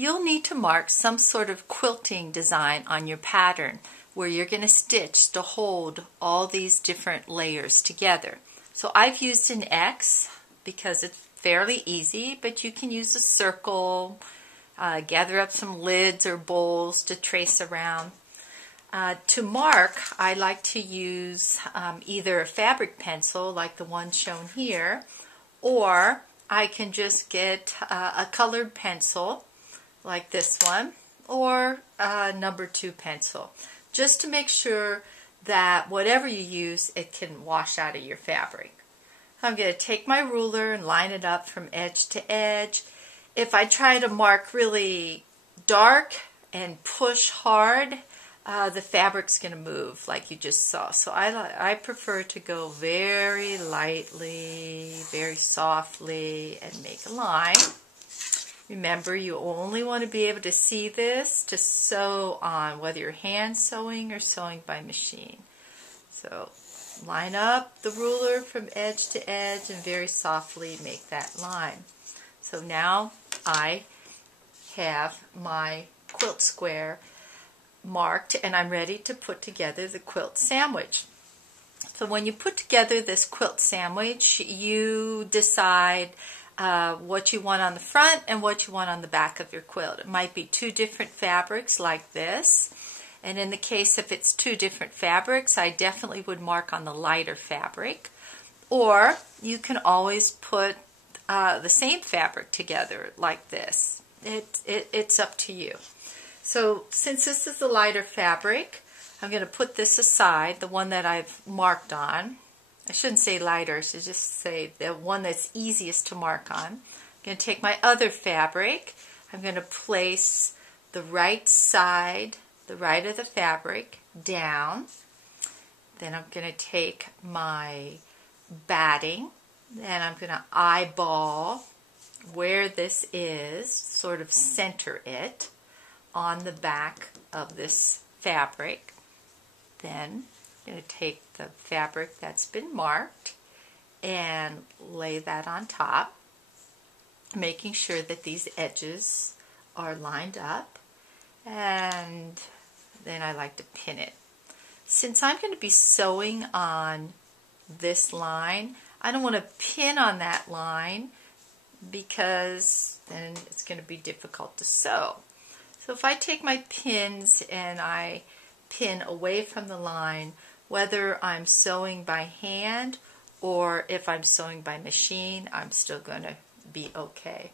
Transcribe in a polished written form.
you'll need to mark some sort of quilting design on your pattern where you're going to stitch to hold all these different layers together. So I've used an X because it's fairly easy, but you can use a circle, gather up some lids or bowls to trace around. To mark, I like to use either a fabric pencil like the one shown here, or I can just get a colored pencil like this one, or a number 2 pencil, just to make sure that whatever you use, it can wash out of your fabric. I'm going to take my ruler and line it up from edge to edge. If I try to mark really dark and push hard, the fabric's going to move like you just saw. So I prefer to go very lightly, very softly, and make a line. Remember, you only want to be able to see this to sew on, whether you're hand sewing or sewing by machine. So line up the ruler from edge to edge and very softly make that line. So now I have my quilt square marked and I'm ready to put together the quilt sandwich. So when you put together this quilt sandwich, you decide what you want on the front and what you want on the back of your quilt. It might be 2 different fabrics like this. And in the case if it's 2 different fabrics, I definitely would mark on the lighter fabric. Or you can always put the same fabric together like this. It's up to you. So since this is the lighter fabric, I'm going to put this aside, the one that I've marked on. I shouldn't say lighter, I should just say the one that's easiest to mark on. I'm going to take my other fabric. I'm going to place the right side, the right of the fabric, down. Then I'm going to take my batting and I'm going to eyeball where this is, sort of center it on the back of this fabric. Then I'm going to take the fabric that's been marked and lay that on top, making sure that these edges are lined up, and then I like to pin it. Since I'm going to be sewing on this line, I don't want to pin on that line because then it's going to be difficult to sew. So if I take my pins and I pin away from the line, whether I'm sewing by hand or if I'm sewing by machine, I'm still going to be okay.